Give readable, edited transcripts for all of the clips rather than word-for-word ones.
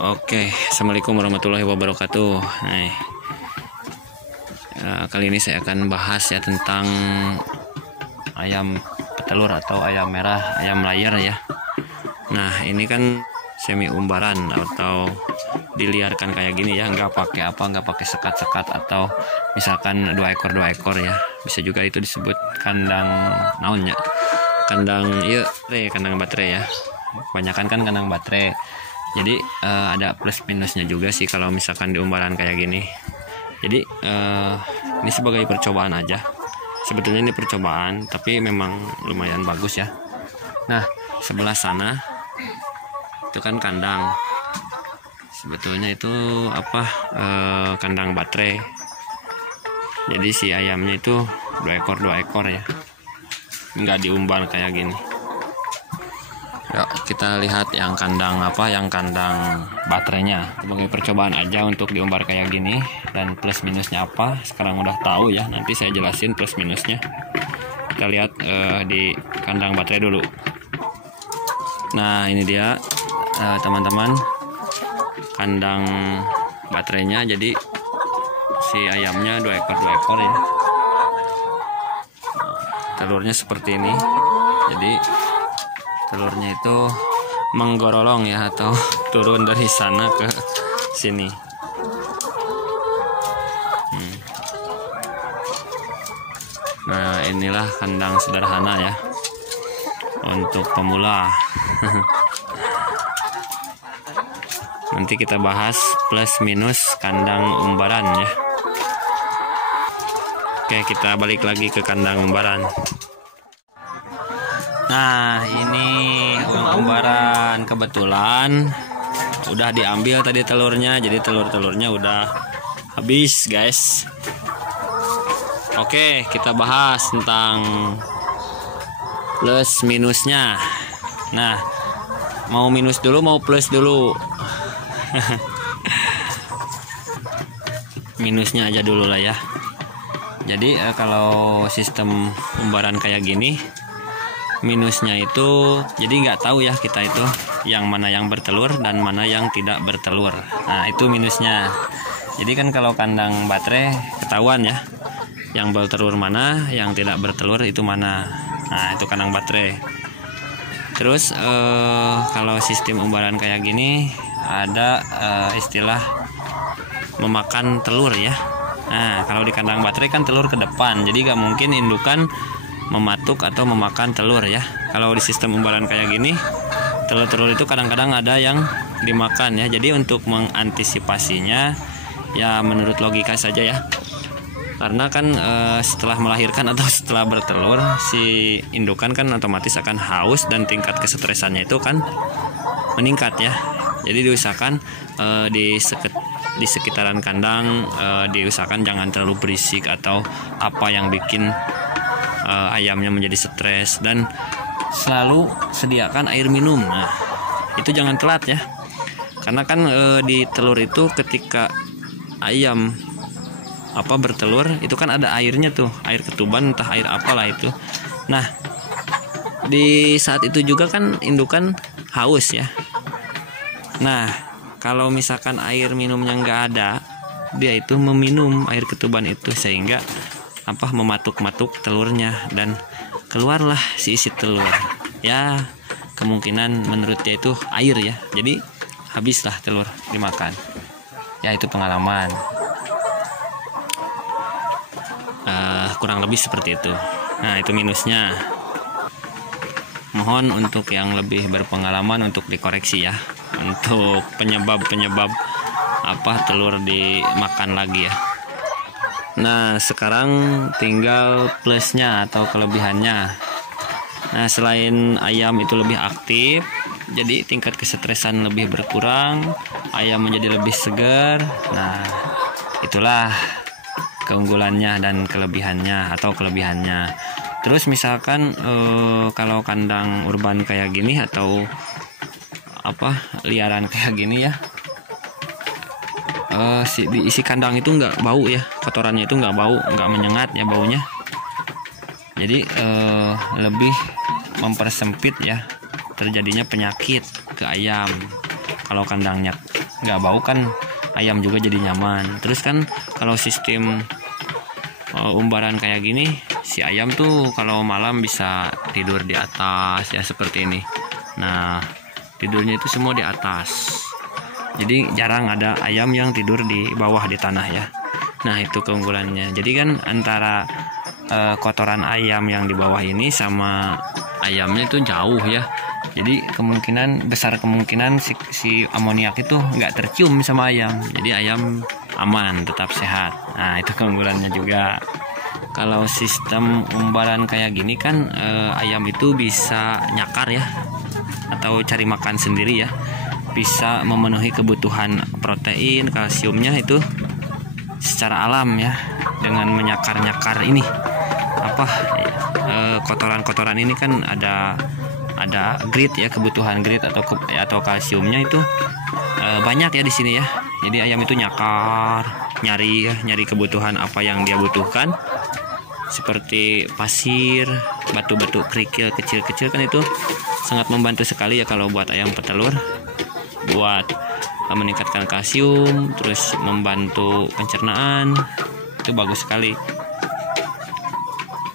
Oke, assalamualaikum warahmatullahi wabarakatuh. Kali ini saya akan bahas ya tentang ayam petelur atau ayam merah, ayam layar ya. Nah, ini kan semi umbaran atau diliarkan kayak gini ya, nggak pakai sekat-sekat atau misalkan dua ekor ya. Bisa juga itu disebut kandang naonnya, kandang kandang baterai ya. Kebanyakan kan kandang baterai. Jadi ada plus minusnya juga sih kalau misalkan di umbaran kayak gini. Jadi ini sebagai percobaan aja. Sebetulnya ini percobaan, tapi memang lumayan bagus ya. Nah, sebelah sana itu kan kandang. Sebetulnya itu kandang baterai. Jadi si ayamnya itu dua ekor ya. Nggak diumbar kayak gini. Yuk kita lihat yang kandang kandang baterainya sebagai percobaan aja untuk diumbar kayak gini, dan plus minusnya apa sekarang udah tahu ya, nanti saya jelasin plus minusnya. Kita lihat di kandang baterai dulu. Nah, ini dia teman-teman kandang baterainya. Jadi si ayamnya dua ekor ya. Telurnya seperti ini. Jadi telurnya itu menggorolong ya, atau turun dari sana ke sini. Nah, inilah kandang sederhana ya untuk pemula. Nanti kita bahas plus minus kandang umbaran ya. Oke, kita balik lagi ke kandang umbaran. Nah, ini umbaran kebetulan udah diambil tadi telurnya, jadi telurnya udah habis guys. Oke, kita bahas tentang plus minusnya. Nah, mau minus dulu mau plus dulu? Minusnya aja dulu lah ya. Jadi kalau sistem umbaran kayak gini, minusnya itu jadi nggak tahu ya kita itu yang mana yang bertelur dan mana yang tidak bertelur. Nah, itu minusnya. Jadi kan kalau kandang baterai ketahuan ya, yang bertelur mana, yang tidak bertelur itu mana. Nah, itu kandang baterai. Terus kalau sistem umbaran kayak gini ada istilah memakan telur ya. Nah, kalau di kandang baterai kan telur ke depan, jadi nggak mungkin indukan mematuk atau memakan telur ya. Kalau di sistem umbaran kayak gini, telur-telur itu kadang-kadang ada yang dimakan ya. Jadi untuk mengantisipasinya ya menurut logika saja ya. Karena kan setelah melahirkan atau setelah bertelur, si indukan kan otomatis akan haus dan tingkat kesetresannya itu kan meningkat ya. Jadi diusahakan di sekitaran kandang diusahakan jangan terlalu berisik atau apa yang bikin ayamnya menjadi stres, dan selalu sediakan air minum. Nah, itu jangan telat ya, karena kan di telur itu ketika ayam bertelur itu kan ada airnya tuh, air ketuban entah air apalah itu. Nah, di saat itu juga kan indukan haus ya. Nah, kalau misalkan air minumnya nggak ada, dia itu meminum air ketuban itu sehingga mematuk-matuk telurnya dan keluarlah si isi telur ya. Kemungkinan menurut dia itu air ya, jadi habislah telur dimakan ya. Itu pengalaman, kurang lebih seperti itu. Nah, itu minusnya. Mohon untuk yang lebih berpengalaman untuk dikoreksi ya, untuk penyebab telur dimakan lagi ya. Nah, sekarang tinggal plusnya atau kelebihannya. Nah, selain ayam itu lebih aktif, jadi tingkat kesetresan lebih berkurang, ayam menjadi lebih segar. Nah, itulah keunggulannya dan kelebihannya atau kelebihannya. Terus misalkan kalau kandang urban kayak gini atau liaran kayak gini ya, isi kandang itu nggak bau ya, kotorannya itu nggak bau, nggak menyengat ya baunya. Jadi lebih mempersempit ya terjadinya penyakit ke ayam. Kalau kandangnya nggak bau kan ayam juga jadi nyaman. Terus kan kalau sistem umbaran kayak gini, si ayam tuh kalau malam bisa tidur di atas ya seperti ini. Nah, tidurnya itu semua di atas. Jadi jarang ada ayam yang tidur di bawah di tanah ya. Nah, itu keunggulannya. Jadi kan antara kotoran ayam yang di bawah ini sama ayamnya itu jauh ya. Jadi besar kemungkinan si amoniak itu nggak tercium sama ayam. Jadi ayam aman, tetap sehat. Nah, itu keunggulannya juga. Kalau sistem umbaran kayak gini kan ayam itu bisa nyakar ya, atau cari makan sendiri ya. Bisa memenuhi kebutuhan protein, kalsiumnya itu secara alam ya, dengan menyakar-nyakar ini kotoran-kotoran ini kan ada grit ya, kebutuhan grit atau kalsiumnya itu banyak ya di sini ya. Jadi ayam itu nyakar, nyari kebutuhan apa yang dia butuhkan, seperti pasir, batu-batu kerikil kecil-kecil kan itu sangat membantu sekali ya kalau buat ayam petelur, buat meningkatkan kalsium, terus membantu pencernaan, itu bagus sekali.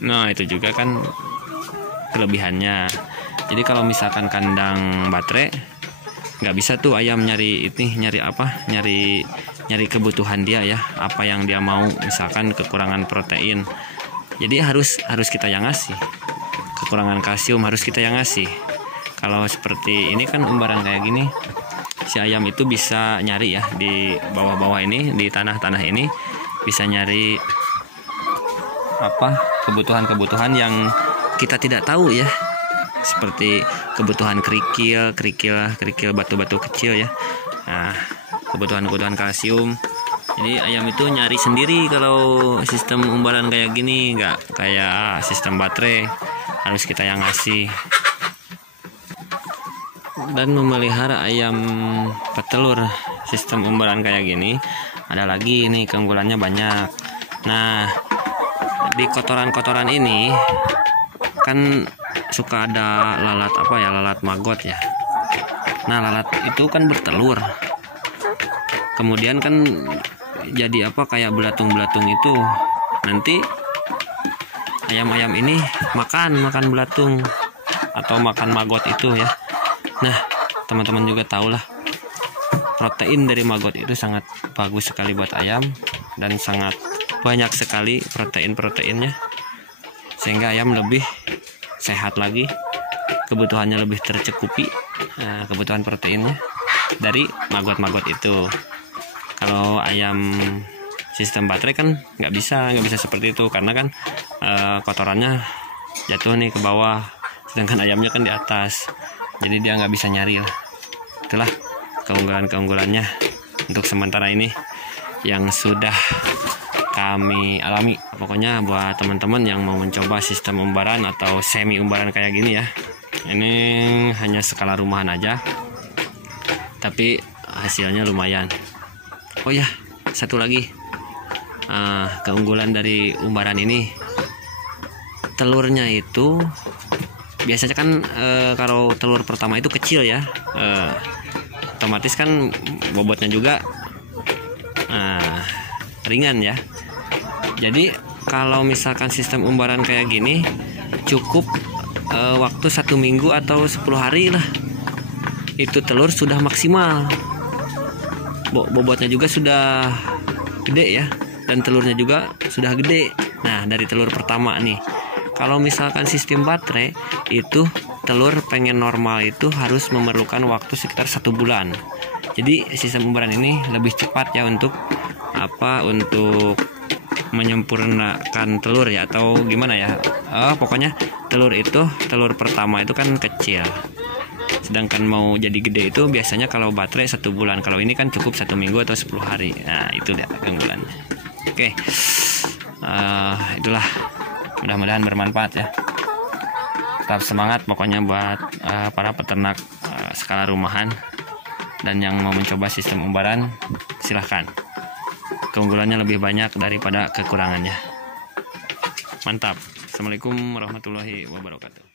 Nah, itu juga kan kelebihannya. Jadi kalau misalkan kandang baterai, nggak bisa tuh ayam nyari kebutuhan dia ya, apa yang dia mau. Misalkan kekurangan protein, jadi harus kita yang ngasih. Kekurangan kalsium harus kita yang ngasih. Kalau seperti ini kan umbaran kayak gini, si ayam itu bisa nyari ya di bawah-bawah ini, di tanah-tanah ini bisa nyari kebutuhan yang kita tidak tahu ya, seperti kebutuhan kerikil batu-batu kecil ya. Nah, kebutuhan kalsium. Jadi ayam itu nyari sendiri kalau sistem umbaran kayak gini, nggak kayak sistem baterai, harus kita yang ngasih. Dan memelihara ayam petelur sistem umbaran kayak gini, ada lagi nih keunggulannya banyak. Nah, di kotoran-kotoran ini kan suka ada lalat maggot ya. Nah, lalat itu kan bertelur, kemudian kan jadi kayak belatung-belatung itu. Nanti ayam-ayam ini makan belatung atau makan maggot itu ya. Nah, teman-teman juga tahu lah, protein dari maggot itu sangat bagus sekali buat ayam, dan sangat banyak sekali proteinnya, sehingga ayam lebih sehat lagi, kebutuhannya lebih tercukupi, kebutuhan proteinnya dari maggot itu. Kalau ayam sistem baterai kan nggak bisa seperti itu, karena kan kotorannya jatuh nih ke bawah, sedangkan ayamnya kan di atas, jadi dia nggak bisa nyari lah. Itulah keunggulannya untuk sementara ini yang sudah kami alami. Pokoknya buat teman-teman yang mau mencoba sistem umbaran atau semi umbaran kayak gini ya, ini hanya skala rumahan aja, tapi hasilnya lumayan. Oh ya, satu lagi keunggulan dari umbaran ini, telurnya itu biasanya kan kalau telur pertama itu kecil ya, otomatis kan bobotnya juga ringan ya. Jadi kalau misalkan sistem umbaran kayak gini, cukup waktu 1 minggu atau 10 hari lah, itu telur sudah maksimal, bobotnya juga sudah gede ya, dan telurnya juga sudah gede. Nah, dari telur pertama nih. Kalau misalkan sistem baterai itu telur pengen normal itu harus memerlukan waktu sekitar 1 bulan. Jadi sistem umbaran ini lebih cepat ya untuk menyempurnakan telur ya, atau gimana ya. Pokoknya telur pertama itu kan kecil, sedangkan mau jadi gede itu biasanya kalau baterai 1 bulan. Kalau ini kan cukup 1 minggu atau 10 hari. Nah, itu dia keunggulannya. Oke, itulah, mudah-mudahan bermanfaat ya. Tetap semangat pokoknya buat para peternak skala rumahan, dan yang mau mencoba sistem umbaran silahkan. Keunggulannya lebih banyak daripada kekurangannya. Mantap. Assalamualaikum warahmatullahi wabarakatuh.